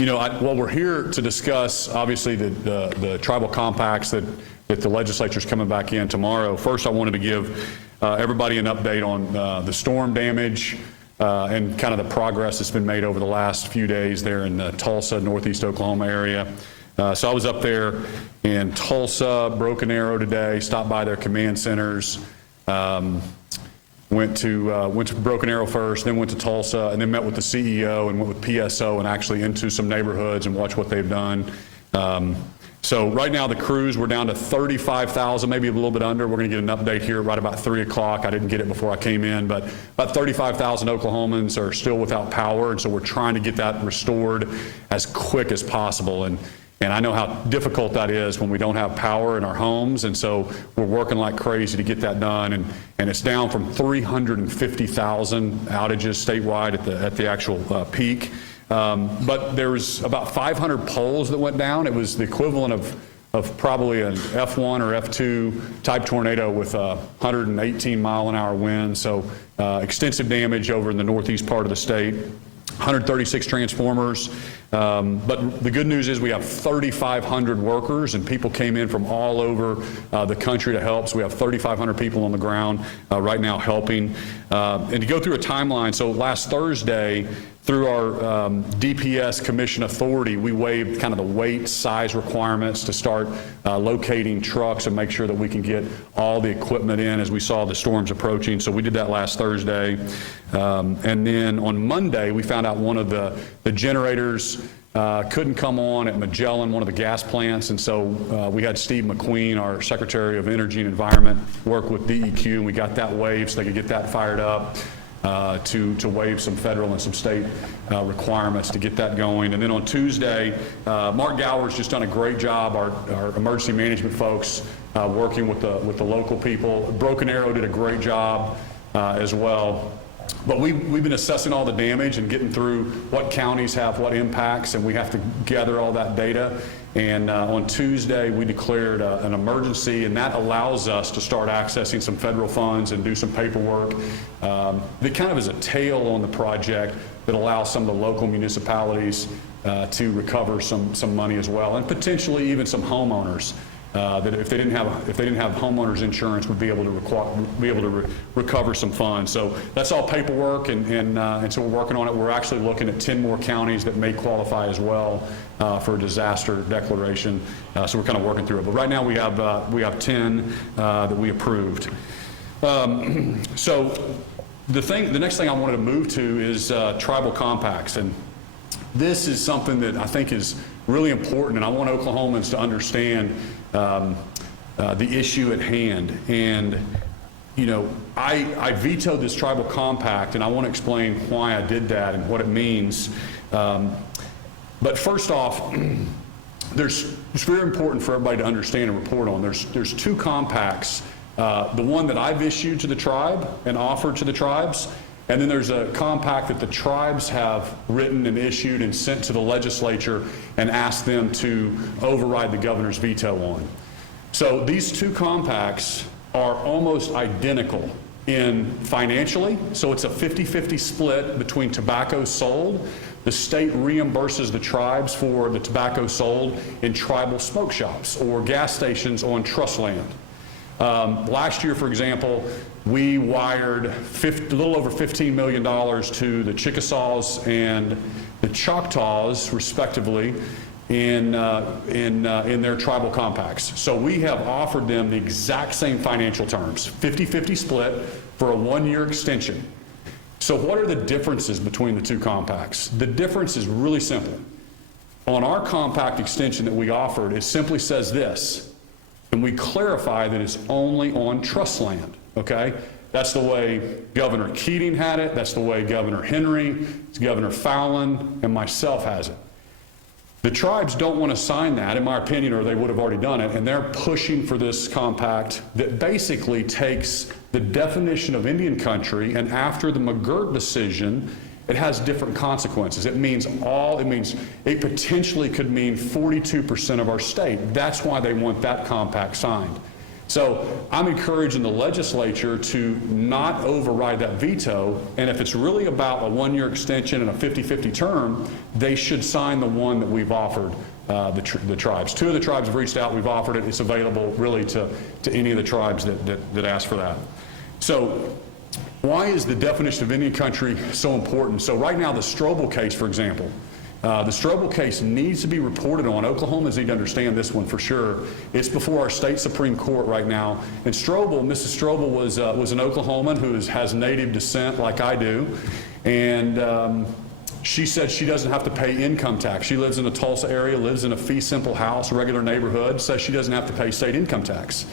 Well, we're here to discuss, obviously, the tribal compacts that the legislature's coming back in tomorrow. First, I wanted to give everybody an update on the storm damage and kind of the progress that's been made over the last few days there in the Tulsa, Northeast Oklahoma area. So I was up there in Tulsa, Broken Arrow today, stopped by their command centers, went to Broken Arrow first, then went to Tulsa, and then met with the CEO and went with PSO and actually into some neighborhoods and watched what they've done. So right now the crews, we're down to 35,000, maybe a little bit under. We're going to get an update here right about 3 o'clock. I didn't get it before I came in, but about 35,000 Oklahomans are still without power, and so we're trying to get that restored as quick as possible. And I know how difficult that is when we don't have power in our homes, and so we're working like crazy to get that done. And it's down from 350,000 outages statewide at the actual peak. But there was about 500 poles that went down. It was the equivalent of probably an F1 or F2 type tornado with 118 mile an hour wind. So extensive damage over in the northeast part of the state. 136 transformers, but the good news is we have 3,500 workers, and people came in from all over the country to help. So we have 3,500 people on the ground right now helping. And to go through a timeline, so last Thursday, through our DPS commission authority, we waived kind of the weight size requirements to start locating trucks and make sure that we can get all the equipment in as we saw the storms approaching. So we did that last Thursday. And then on Monday, we found out one of the generators couldn't come on at Magellan, one of the gas plants, and so we had Steve McQueen, our Secretary of Energy and Environment, work with DEQ, and we got that waived so they could get that fired up. To waive some federal and some state requirements to get that going. And then on Tuesday, Mark Gower's just done a great job, our emergency management folks working with the local people. Broken Arrow did a great job as well. But we've been assessing all the damage and getting through what counties have what impacts, and we have to gather all that data. And on Tuesday, we declared an emergency, and that allows us to start accessing some federal funds and do some paperwork. That kind of is a tail on the project that allows some of the local municipalities to recover some money as well, and potentially even some homeowners that if they didn't have homeowners insurance would be able to recover some funds. So that's all paperwork, and so we're working on it. We're actually looking at 10 more counties that may qualify as well for a disaster declaration. So we're kind of working through it. But right now we have 10 that we approved. So the next thing I wanted to move to is tribal compacts, and this is something that I think is really important, and I want Oklahomans to understand the issue at hand. And I vetoed this tribal compact, and I want to explain why I did that and what it means. But first off, it's very important for everybody to understand and report on. There's 2 compacts. The one that I've issued to the tribe and offered to the tribes, and then there's a compact that the tribes have written and issued and sent to the legislature and asked them to override the governor's veto on. So these 2 compacts are almost identical in financially. So it's a 50-50 split between tobacco sold. The state reimburses the tribes for the tobacco sold in tribal smoke shops or gas stations on trust land. Last year, for example, we wired a little over $15 million to the Chickasaws and the Choctaws, respectively, in their tribal compacts. So we have offered them the exact same financial terms, 50-50 split for a 1-year extension. So what are the differences between the 2 compacts? The difference is really simple. On our compact extension that we offered, it simply says this, and we clarify that it's only on trust land. Okay, that's the way Governor Keating had it. That's the way Governor Henry, Governor Fallon, and myself has it. The tribes don't want to sign that, in my opinion, or they would have already done it, and they're pushing for this compact that basically takes the definition of Indian country, and after the McGirt decision, it has different consequences. It means it potentially could mean 42% of our state. That's why they want that compact signed. So I'm encouraging the legislature to not override that veto, and if it's really about a one-year extension and a 50-50 term, they should sign the one that we've offered the tribes. 2 of the tribes have reached out, we've offered it, it's available really to any of the tribes that ask for that. So why is the definition of Indian country so important? So right now the Strobel case, for example, the Strobel case needs to be reported on. Oklahomans need to understand this one for sure. It's before our state Supreme Court right now. And Strobel, Mrs. Strobel was an Oklahoman who has native descent like I do. And she said she doesn't have to pay income tax. She lives in the Tulsa area, lives in a fee simple house, a regular neighborhood, says she doesn't have to pay state income tax.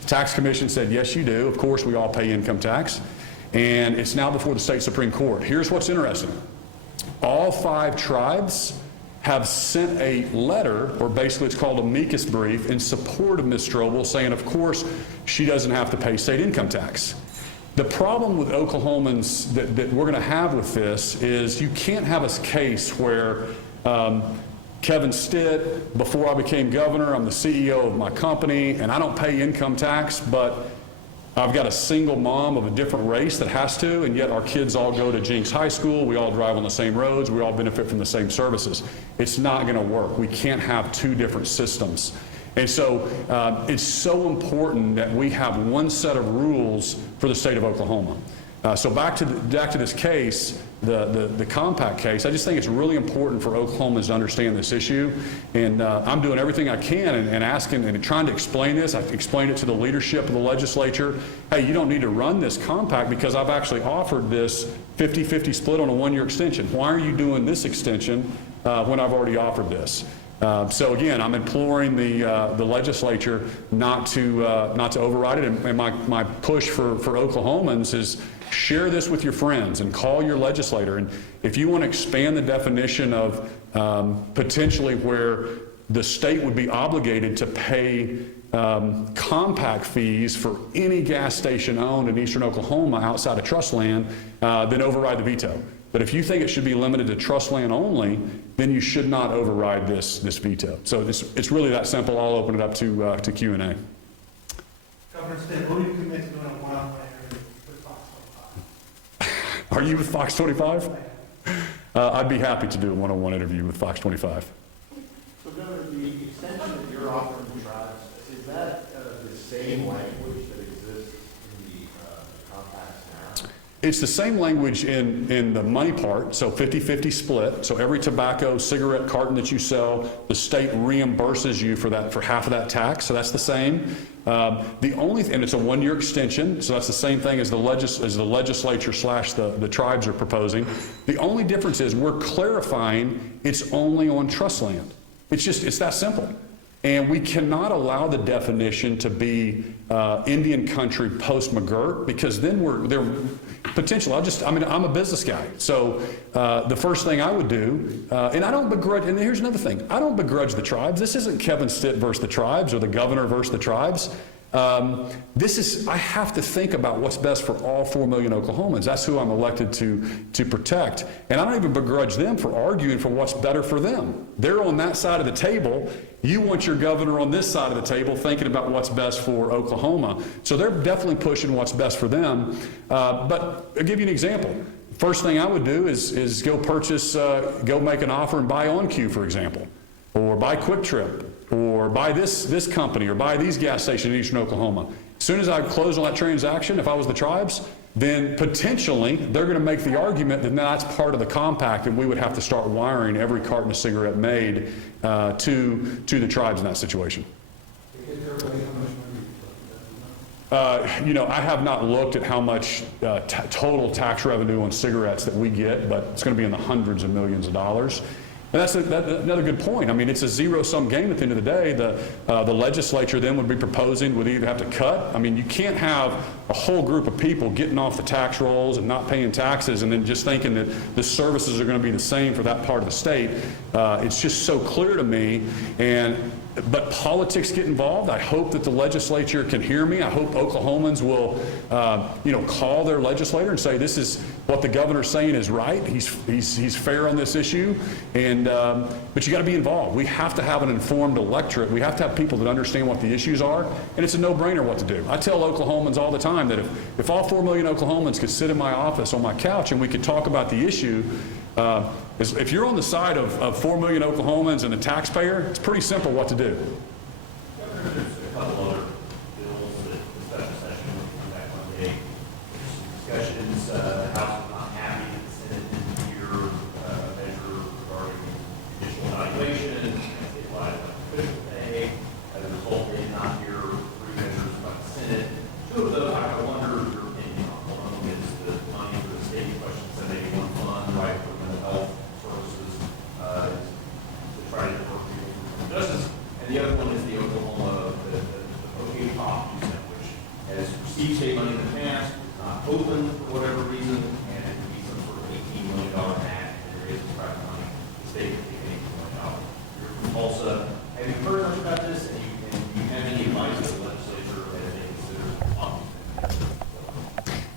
The Tax Commission said, yes, you do. Of course, we all pay income tax. And it's now before the state Supreme Court. Here's what's interesting. All 5 tribes have sent a letter, or basically it's called a amicus brief, in support of Ms. Strobel, saying, of course, she doesn't have to pay state income tax. The problem with Oklahomans that we're going to have with this is you can't have a case where Kevin Stitt, before I became governor, I'm the CEO of my company, and I don't pay income tax, but I've got a single mom of a different race that has to, and yet our kids all go to Jenks High School, we all drive on the same roads, we all benefit from the same services. It's not going to work. We can't have 2 different systems. And so it's so important that we have one set of rules for the state of Oklahoma. So back to this case, the compact case, I just think it's really important for Oklahomans to understand this issue. And I'm doing everything I can and asking and trying to explain this. I've explained it to the leadership of the legislature. Hey, you don't need to run this compact because I've actually offered this 50-50 split on a 1-year extension. Why are you doing this extension when I've already offered this? So again, I'm imploring the legislature not to override it, and my push for Oklahomans is share this with your friends and call your legislator. And if you want to expand the definition of potentially where the state would be obligated to pay compact fees for any gas station owned in eastern Oklahoma outside of trust land, then override the veto. But if you think it should be limited to trust land only, then you should not override this veto. So it's really that simple. I'll open it up to Q&A. Governor Stitt, will you commit to doing a one-on-one interview with Fox 25? Are you with Fox 25? I'd be happy to do a one-on-one interview with Fox 25. So, Governor, the extension that you're offering to tribes, is that the same language that exists in the compact now? It's the same language in the money part, so 50-50 split. So every tobacco cigarette carton that you sell, the state reimburses you for half of that tax. So that's the same. And it's a 1-year extension. So that's the same thing as the legislature / the tribes are proposing. The only difference is we're clarifying it's only on trust land. It's that simple. And we cannot allow the definition to be Indian country post-McGirt, because then they're potential. I'm a business guy. So the first thing I would do, and I don't begrudge, and here's another thing, I don't begrudge the tribes. This isn't Kevin Stitt versus the tribes or the governor versus the tribes. I have to think about what's best for all 4 million Oklahomans. That's who I'm elected to protect. And I don't even begrudge them for arguing for what's better for them. They're on that side of the table. You want your governor on this side of the table thinking about what's best for Oklahoma. So they're definitely pushing what's best for them. But I'll give you an example. First thing I would do is go make an offer and buy OnQ, for example, or buy Quick Trip, or buy this company, or buy these gas stations in eastern Oklahoma. As soon as I close on that transaction, if I was the tribes, then potentially they're going to make the argument that that's part of the compact, and we would have to start wiring every carton of cigarette made to the tribes in that situation. I have not looked at how much total tax revenue on cigarettes that we get, but it's going to be in the hundreds of millions of dollars. And that's another good point. I mean, it's a zero-sum game at the end of the day. The legislature then would be proposing would either have to cut. I mean, you can't have a whole group of people getting off the tax rolls and not paying taxes and then just thinking that the services are going to be the same for that part of the state. It's just so clear to me. But politics get involved. I hope that the legislature can hear me. I hope Oklahomans will, call their legislator and say, this what the governor's saying is right. He's fair on this issue, and but you got to be involved. We have to have an informed electorate. We have to have people that understand what the issues are, and it's a no-brainer what to do. I tell Oklahomans all the time that if all 4 million Oklahomans could sit in my office on my couch and we could talk about the issue, if you're on the side of 4 million Oklahomans and the taxpayer, it's pretty simple what to do. Governor, there's a couple other bills that the special session will come back Monday. There's some discussions, the House is not happy that the Senate didn't hear a measure regarding judicial evaluation, statewide official pay. As a result, they did not hear 3 measures by the Senate. 2 of those, I wonder your opinion on. One of them is the money for the state question, 781 fund, right, for mental health services, to try to defer people from justice. And the other one is the Oklahoma, the OK Pop Museum, which has received state money in the past, not open for whatever reason, and it would be some sort of $18 million match, and there is private money, the state would take $18 million. You're from Tulsa. Have you heard much about this, and do you have any advice to the legislature as they consider options?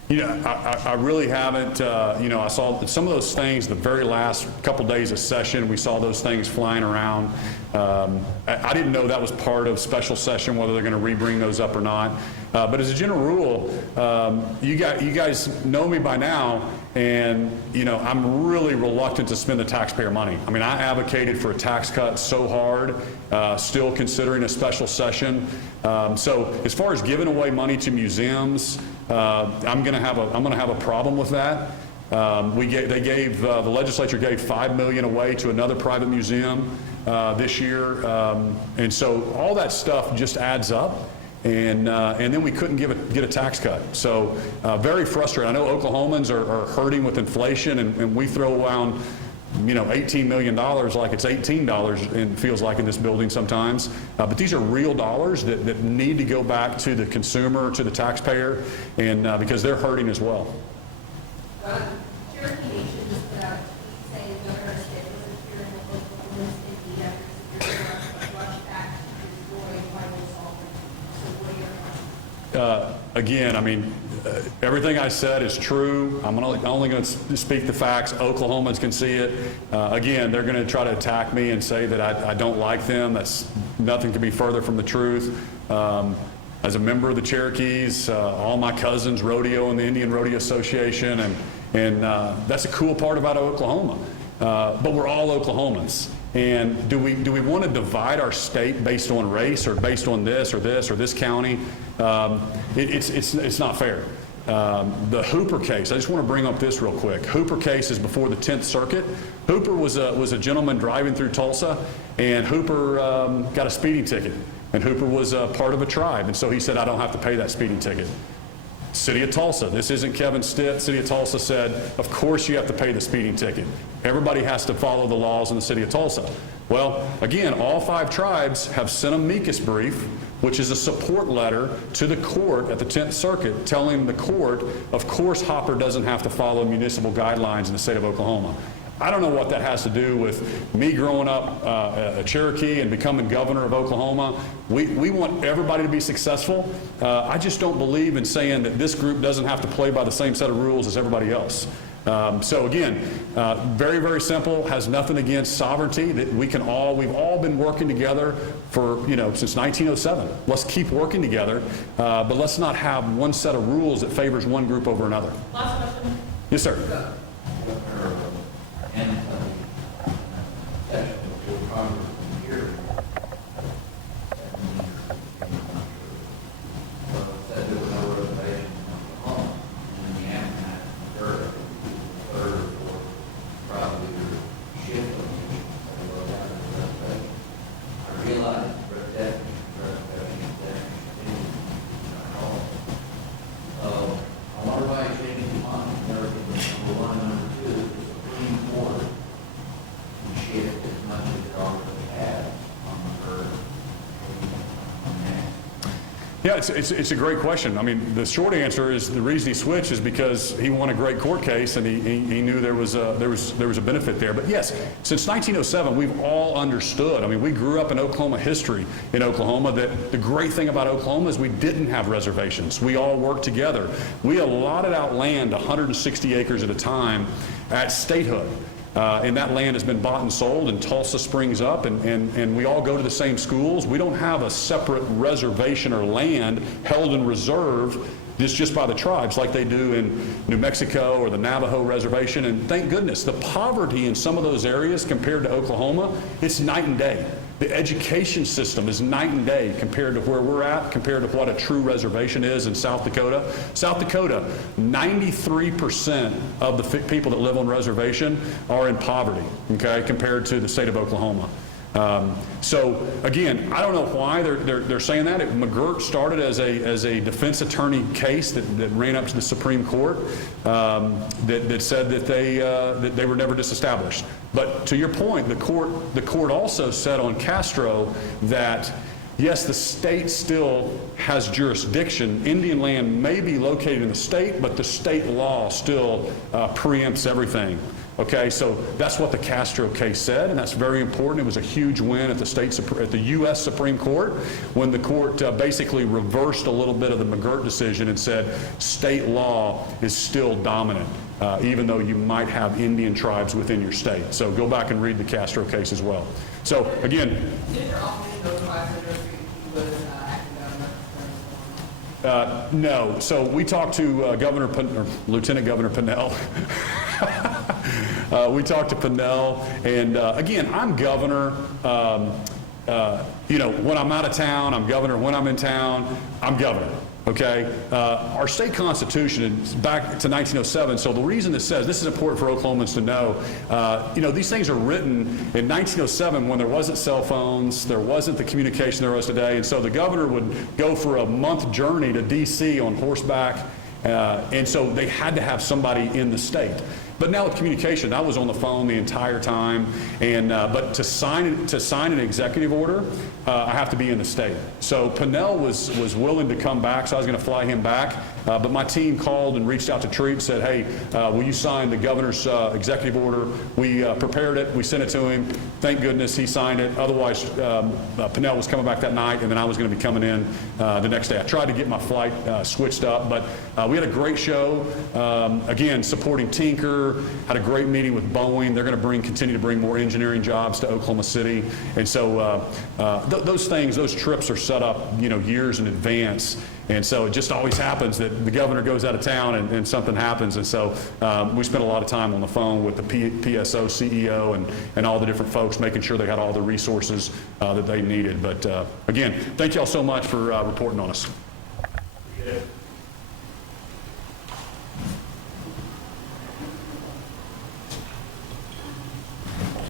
You know, I really haven't, you know, I saw some of those things the very last couple days of session. We saw those things flying around. I didn't know that was part of special session, whether they're going to re-bring those up or not. But as a general rule, you guys know me by now, and, you know, I'm really reluctant to spend the taxpayer money. I mean, I advocated for a tax cut so hard, still considering a special session. So as far as giving away money to museums, I'm going to have a problem with that. The legislature gave $5 million away to another private museum this year, and so all that stuff just adds up. And then we couldn't get a tax cut. So very frustrating. I know Oklahomans are hurting with inflation, and we throw around, you know, $18 million like it's $18, and it feels like in this building sometimes. But these are real dollars that need to go back to the consumer, to the taxpayer, and because they're hurting as well. Cherokee Nation just put out saying Governor Stitt was appearing with Oklahoma's in need after severe rush back to destroy vital solvent. So what are your thoughts? Again, I mean, everything I said is true. I'm only going to speak the facts. Oklahomans can see it. Again, they're going to try to attack me and say that I don't like them. That's nothing could be further from the truth. As a member of the Cherokees, all my cousins rodeo in the Indian Rodeo Association, and that's a cool part about Oklahoma. But we're all Oklahomans. And do we want to divide our state based on race or based on this or this county? It's not fair. The Hooper case, I just want to bring up this real quick. Hooper case is before the 10th Circuit. Hooper was a gentleman driving through Tulsa, and Hooper got a speeding ticket. And Hooper was part of a tribe, and so he said, I don't have to pay that speeding ticket. City of Tulsa, this isn't Kevin Stitt. City of Tulsa said, of course you have to pay the speeding ticket. Everybody has to follow the laws in the city of Tulsa. Well, again, all 5 tribes have sent a amicus brief, which is a support letter to the court at the 10th Circuit telling the court, of course Hopper doesn't have to follow municipal guidelines in the state of Oklahoma. I don't know what that has to do with me growing up a Cherokee and becoming governor of Oklahoma. We want everybody to be successful. I just don't believe in saying that this group doesn't have to play by the same set of rules as everybody else. So again, very, very simple, has nothing against sovereignty. That we've all been working together for, you know, since 1907. Let's keep working together, but let's not have one set of rules that favors one group over another. Last question. Yes, sir. And session to Congress here. Said there were no reservations in Oklahoma, and in the aftermath, third or fourth, probably your shift on the down to the reservation. I realize reservation is there in our home. On our way, changing the mind, number 1, Yeah, it's a great question. I mean, the short answer is the reason he switched is because he won a great court case and he knew there was a benefit there. But yes, since 1907, we've all understood. I mean, we grew up in Oklahoma history in Oklahoma that the great thing about Oklahoma is we didn't have reservations. We all worked together. We allotted out land 160 acres at a time at statehood. And that land has been bought and sold, and Tulsa springs up, and we all go to the same schools. We don't have a separate reservation or land held in reserve just by the tribes like they do in New Mexico or the Navajo reservation. And thank goodness, the poverty in some of those areas compared to Oklahoma, it's night and day. The education system is night and day compared to where we're at, compared to what a true reservation is in South Dakota. South Dakota, 93% of the people that live on reservation are in poverty, okay, compared to the state of Oklahoma. So again, I don't know why they're saying that. McGirt started as a defense attorney case that ran up to the Supreme Court that said that they were never disestablished. But to your point, the court also said on Castro that yes, the state still has jurisdiction. Indian land may be located in the state, but the state law still preempts everything. Okay, so that's what the Castro case said, and that's very important. It was a huge win at the U.S. Supreme Court when the court basically reversed a little bit of the McGirt decision and said state law is still dominant, even though you might have Indian tribes within your state. So go back and read the Castro case as well. So again, Did your office notify Senator he was acting down no. So we talked to Lieutenant Governor Pinnell. We talked to Pinnell, and again, I'm governor. When I'm out of town, I'm governor. When I'm in town, I'm governor. Okay, our state constitution is back to 1907. So the reason it says this is important for Oklahomans to know. These things are written in 1907 when there wasn't cell phones, there wasn't the communication there was today, and so the governor would go for a month journey to D.C. on horseback, and so they had to have somebody in the state. But now with communication, I was on the phone the entire time, and but to sign an executive order, I have to be in the state. So Pinnell was willing to come back, so I was going to fly him back. But my team called and reached out to Treat, said, "Hey, will you sign the governor's executive order?" We prepared it, we sent it to him. Thank goodness he signed it. Otherwise, Pinnell was coming back that night, and then I was going to be coming in the next day. I tried to get my flight switched up, but we had a great show. Again, supporting Tinker. Had a great meeting with Boeing. They're going to continue to bring more engineering jobs to Oklahoma City, and so those trips are set up, years in advance. And so it just always happens that the governor goes out of town and something happens. And so we spent a lot of time on the phone with the PSO CEO and all the different folks, making sure they had all the resources that they needed. But again, thank you all so much for reporting on us. Yeah.